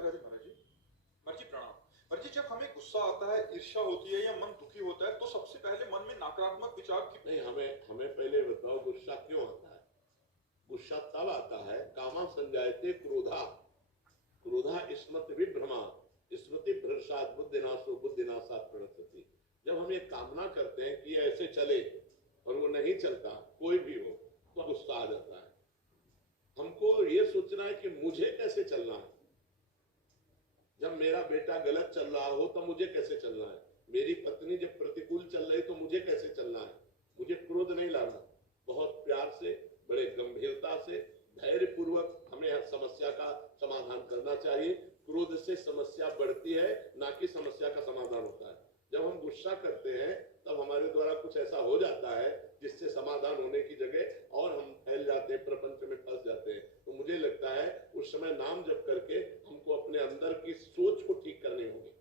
राधे राधे महाराज जी। महाराज जी प्रणाम। महाराज जी, जब हमें गुस्सा आता है, ईर्ष्या होती है या मन दुखी होता है, तो सबसे पहले मन में नकारात्मक विचार की नहीं, हमें हमें पहले बताओ गुस्सा क्यों आता है? गुस्सा तब आता है कामा संजायते क्रोधा, क्रोधा स्मृति विभ्रमा, स्मृति भ्रष्टात् बुद्धिनाशो बुद्धिनाशात् प्रणश्यति। जब हम ये कामना करते हैं कि ऐसे चले और वो नहीं चलता, कोई भी हो, तो गुस्सा आ जाता है। हमको ये सोचना है कि मुझे कैसे चलना है। जब मेरा बेटा गलत चल रहा हो तो मुझे कैसे चलना है, मेरी पत्नी जब प्रतिकूल चल रही तो मुझे कैसे चलना है। मुझे क्रोध नहीं लाना, बहुत प्यार से, बड़े गंभीरता से, धैर्य पूर्वक हमें समस्या का समाधान करना चाहिए। क्रोध से समस्या बढ़ती है, ना कि समस्या का समाधान होता है। जब हम गुस्सा करते हैं तब हमारे द्वारा कुछ ऐसा हो जाता है जिससे समाधान होने की जगह और हम फैल जाते हैं, प्रपंच में फंस जाते हैं। तो मुझे लगता है उस समय नाम जप करके हमको अपने अंदर की सोच को ठीक करनी होगी।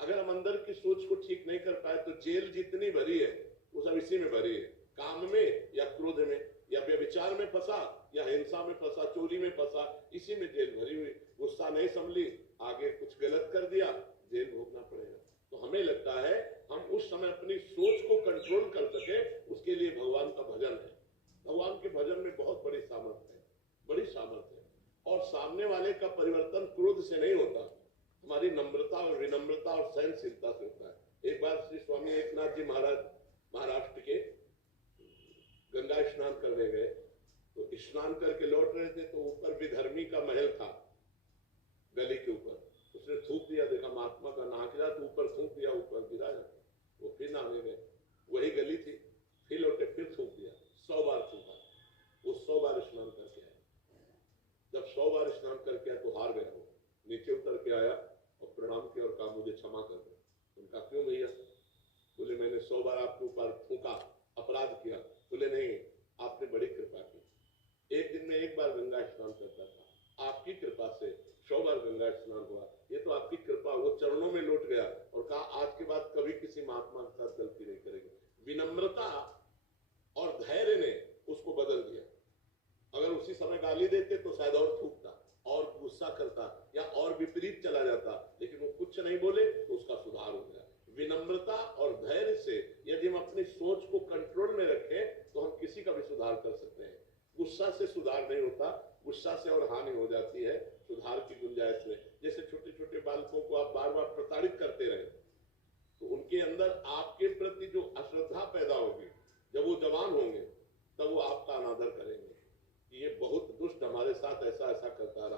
अगर हम अंदर की सोच को ठीक नहीं कर पाए तो जेल जितनी भरी है वो सब इसी में भरी है, काम में या क्रोध में या व्यभिचार में फंसा या हिंसा में फंसा, चोरी में फंसा, इसी में जेल भरी हुई। गुस्सा नहीं संभली, आगे कुछ गलत कर दिया, जेल भोगना पड़ेगा। तो हमें लगता है हम उस समय अपनी सोच को कंट्रोल कर सके, उसके लिए भगवान का भजन है। भगवान के भजन में बहुत बड़ी सामर्थ्य है, बड़ी सामर्थ्य है। और सामने वाले का परिवर्तन क्रोध से नहीं होता, हमारी नम्रता और विनम्रता और सहनशीलता से होता है। एक बार श्री स्वामी एकनाथ जी महाराज महाराष्ट्र के गंगा स्नान करने गए, तो स्नान करके लौट रहे थे तो ऊपर विधर्मी का महल था, गली के ऊपर। उसने थूक दिया, देखा महात्मा का नाक जा तो ऊपर थूक दिया, ऊपर गिरा जा। वो फिर नहाने गए, वही गली थी, फिर लौटे, फिर थूक दिया, 100 बार थूका। वो 100 बार स्नान करके आया। जब 100 बार स्नान करके आया तो हार गया, वो नीचे उतर के आया और प्रणाम किया और कहा मुझे क्षमा कर दो। उनका क्यों भैया? बोले मैंने 100 बार आपके ऊपर थूका, अपराध किया। बोले नहीं, आपने बड़ी कृपा की, एक दिन में एक बार गंगा स्नान करता था, आपकी कृपा से 100 बार गंगा स्नान हुआ, ये तो आपकी कृपा। वो चरणों में लौट गया और कहा आज के बाद कभी किसी महात्मा के साथ गलती नहीं करेंगे। विनम्रता और धैर्य ने उसको बदल दिया। अगर उसी समय गाली देते तो शायद और थूकता और गुस्सा करता या और विपरीत चला जाता, लेकिन वो कुछ नहीं बोले तो उसका सुधार हो गया। विनम्रता और धैर्य से यदि हम अपनी सोच को कंट्रोल में रखें तो हम किसी का भी सुधार कर सकते हैं। गुस्सा से सुधार नहीं होता, गुस्सा से और हानि हो जाती है सुधार की गुंजाइश में। जैसे छोटे छोटे बालकों को आप बार बार प्रताड़ित करते रहे तो उनके अंदर आपके प्रति जो अश्रद्धा पैदा होगी, जब वो जवान होंगे तब वो आपका अनादर करेंगे कि ये बहुत दुष्ट हमारे साथ ऐसा ऐसा करता रहा।